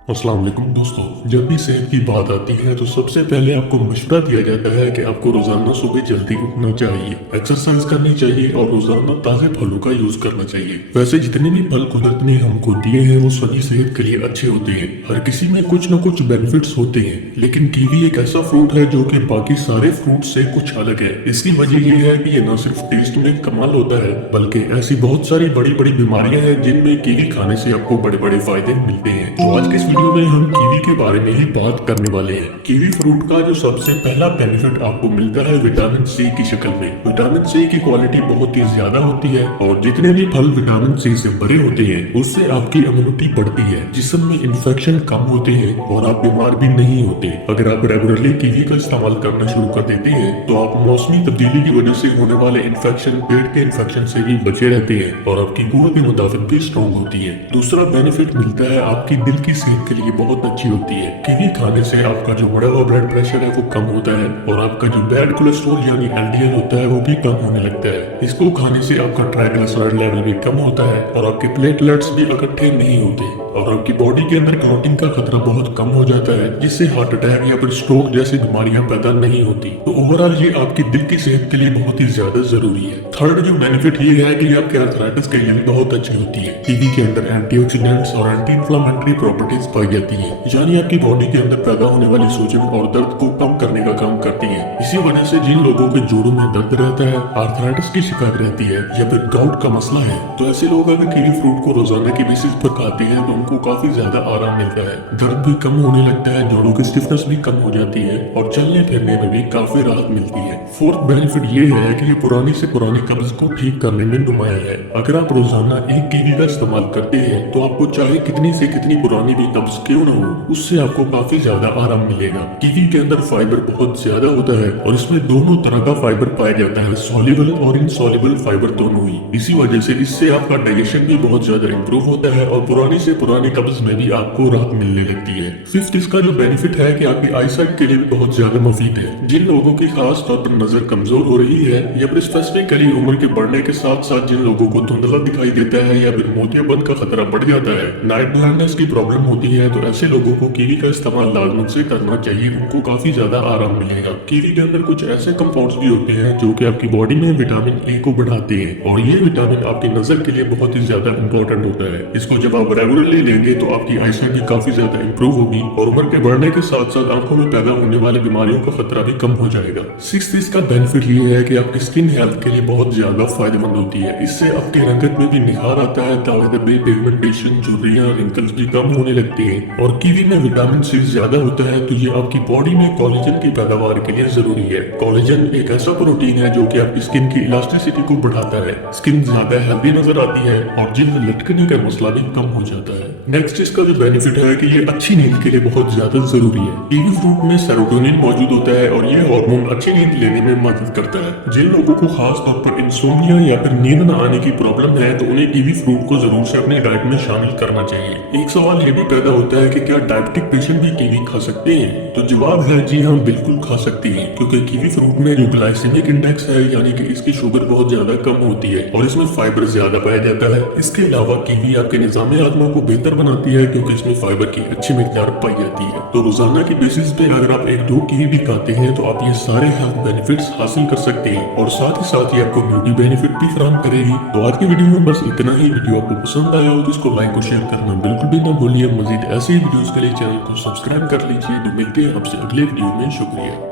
अस्सलाम वालेकुम दोस्तों। जब भी सेहत की बात आती है तो सबसे पहले आपको मशवरा दिया जाता है कि आपको रोजाना सुबह जल्दी उठना चाहिए, एक्सरसाइज करनी चाहिए और रोजाना ताजे फलों का यूज करना चाहिए। वैसे जितने भी फल कुदरत ने हमको दिए हैं वो सभी सेहत के लिए अच्छे होते हैं। हर किसी में कुछ न कुछ बेनिफिट्स होते हैं, लेकिन कीवी एक ऐसा फ्रूट है जो कि बाकी सारे फ्रूट से कुछ अलग है। इसकी वजह यह है कि ये न सिर्फ टेस्ट में कमाल होता है, बल्कि ऐसी बहुत सारी बड़ी बड़ी बीमारियां हैं जिनमें कीवी खाने से आपको बड़े बड़े फायदे मिलते हैं। तो आज के इस वीडियो में हम कीवी के बारे में ही बात करने वाले हैं। कीवी फ्रूट का जो सबसे पहला बेनिफिट आपको मिलता है विटामिन सी की शक्ल में। विटामिन सी की क्वालिटी बहुत ही ज्यादा होती है और जितने भी फल विटामिन सी से भरे होते हैं उससे आपकी इम्यूनिटी बढ़ती है, जिस्म में इन्फेक्शन कम होते हैं और आप बीमार भी नहीं होते। अगर आप रेगुलरली कीवी का इस्तेमाल करना शुरू कर देते हैं तो आप मौसमी तब्दीली की वजह से होने वाले इन्फेक्शन, पेट के इन्फेक्शन से भी बचे रहते हैं और आपकी कुव्वत मुदाफित भी स्ट्रॉन्ग होती है। दूसरा बेनिफिट मिलता है आपकी दिल की सेहत के लिए बहुत अच्छी होती है। कीवी खाने से आपका जो बढ़ा हुआ ब्लड प्रेशर है वो कम होता है और आपका जो बैड कोलेस्ट्रॉल यानी एलडीएल होता है वो भी कम होने लगता है। इसको खाने से आपका ट्राइग्लिसराइड लेवल भी कम होता है और आपके प्लेटलेट्स भी इकट्ठे नहीं होते और आपकी बॉडी के अंदर क्लॉटिंग का खतरा बहुत कम हो जाता है, जिससे हार्ट अटैक या फिर स्ट्रोक जैसी बीमारियां पैदा नहीं होती। तो ओवरऑल ये आपकी दिल की सेहत के लिए बहुत ही ज्यादा जरूरी है। थर्ड जो बेनिफिट ये है कि आपके आर्थराइटिस के लिए भी बहुत अच्छी होती है। कीवी के अंदर एंटीऑक्सीडेंट्स और एंटी इंफ्लेमेटरी प्रॉपर्टीज पाई जाती है, यानी आपकी बॉडी के अंदर पैदा होने वाली सूजन और दर्द को कम करने का काम करती है। इसी वजह से जिन लोगों के जोड़ों में दर्द रहता है, आर्थराइटिस की शिकायत रहती है या फिर गाउट का मसला है, तो ऐसे लोग अगर कीवी फ्रूट को रोजाना की बेसिस पर खाते हैं तो उनको काफी ज्यादा आराम मिलता है। दर्द भी कम होने लगता है, जोड़ों की स्टिफनेस भी कम हो जाती है और चलने फिरने में भी काफी राहत मिलती है। फोर्थ बेनिफिट ये है कि ये पुरानी से पुरानी कब्ज को ठीक करने में नुमाया है। अगर आप रोजाना एक कीवी का इस्तेमाल करते हैं तो आपको चाहे कितनी से कितनी पुरानी भी कब्ज क्यों न हो, उससे आपको काफी ज्यादा आराम मिलेगा। कीवी के अंदर फाइबर बहुत ज्यादा होता है और इसमें दोनों तरह का फाइबर पाया जाता है, सॉल्युबल और इनसॉल्युबल फाइबर दोनों ही। इसी वजह से इससे आपका डाइजेशन भी बहुत ज्यादा इंप्रूव होता है और पुरानी से पुरानी कब्ज में भी आपको राहत मिलने लगती है। फिफ्थ इसका जो बेनिफिट है कि आपकी आईसाइट के लिए भी बहुत ज्यादा मुफीद है। जिन लोगों की खास तौर पर नजर कमजोर हो रही है या फिर स्पेसिफिकली उम्र के बढ़ने के साथ साथ जिन लोगों को धुंधला दिखाई देता है या फिर मोतियाबिंद का खतरा बढ़ जाता है, नाइट ब्लाइंडनेस की प्रॉब्लम होती है, तो ऐसे लोगों को कीवी का इस्तेमाल लाजमन से करना चाहिए। उनको काफी ज्यादा आराम मिलेगा। कीवी के अंदर कुछ ऐसे कंपाउंड्स भी होते हैं जो कि आपकी बॉडी में विटामिन ए को बढ़ाते हैं और ये विटामिन आपकी नजर के लिए बहुत ही ज्यादा इंपॉर्टेंट होता है। इसको जब आप रेगुलरली लेंगे तो आपकी आईसाइट भी काफी ज्यादा इंप्रूव होगी और उम्र के बढ़ने के साथ साथ आंखों में पैदा होने वाली बीमारियों का खतरा भी कम हो जाएगा। सिक्स्थ इसका बेनिफिट ये है कि आपकी स्किन हेल्थ के लिए बहुत ज्यादा फायदेमंद होती है। इससे आपके रंगत में भी निखार आता है, दाग धब्बे, पिगमेंटेशन, झुर्रियां, रिंकल्स भी कम होने लगती है। और कीवी में विटामिन सी ज्यादा होता है तो ये आपकी बॉडी में कोलेजन की पैदावार के लिए जरूरी है। कोलेजन एक ऐसा प्रोटीन है जो कि आपकी स्किन की इलास्टिसिटी को बढ़ाता है, स्किन ज्यादा हेल्दी नजर आती है और जिल्द लटकने का मसला भी कम हो जाता है। नेक्स्ट इसका जो बेनिफिट है कि ये अच्छी नींद के लिए बहुत ज्यादा जरूरी है। कीवी फ्रूट में सेरोटोनिन मौजूद होता है और ये हार्मोन अच्छी नींद लेने में मदद करता है। जिन लोगों को खास तौर पर इंसोम्निया या फिर नींद न आने की प्रॉब्लम है तो उन्हें कीवी फ्रूट को जरूर से अपनी डाइट में शामिल करना चाहिए। एक सवाल ये भी पैदा होता है कि क्या डायबिटिक पेशेंट भी कीवी खा सकते हैं? तो जवाब है जी हाँ, बिल्कुल खा सकते हैं, क्योंकि कीवी फ्रूट में जो ग्लाइसेमिक इंडेक्स है यानी कि इसकी शुगर बहुत ज्यादा कम होती है और इसमें फाइबर ज्यादा पाया जाता है। इसके अलावा कीवी आपके निजाम आत्मा को बेहतर बनाती है क्योंकि इसमें फाइबर की अच्छी मिकदार पाई जाती है। तो रोजाना की बेसिस पे अगर आप एक दो कीवी भी खाते हैं तो आप ये सारे हेल्थ बेनिफिट्स हासिल कर सकते हैं और साथ ही साथ ये आपको ब्यूटी बेनिफिट भी फराहम करेगी। तो आज की वीडियो में बस इतना ही। वीडियो आपको पसंद आया हो तो इसको लाइक और शेयर करना बिल्कुल भी ना भूलिए। मजीद ऐसे ही वीडियोस के लिए चैनल को सब्सक्राइब कर लीजिए। तो मिलते हैं आपसे अगले वीडियो में। शुक्रिया।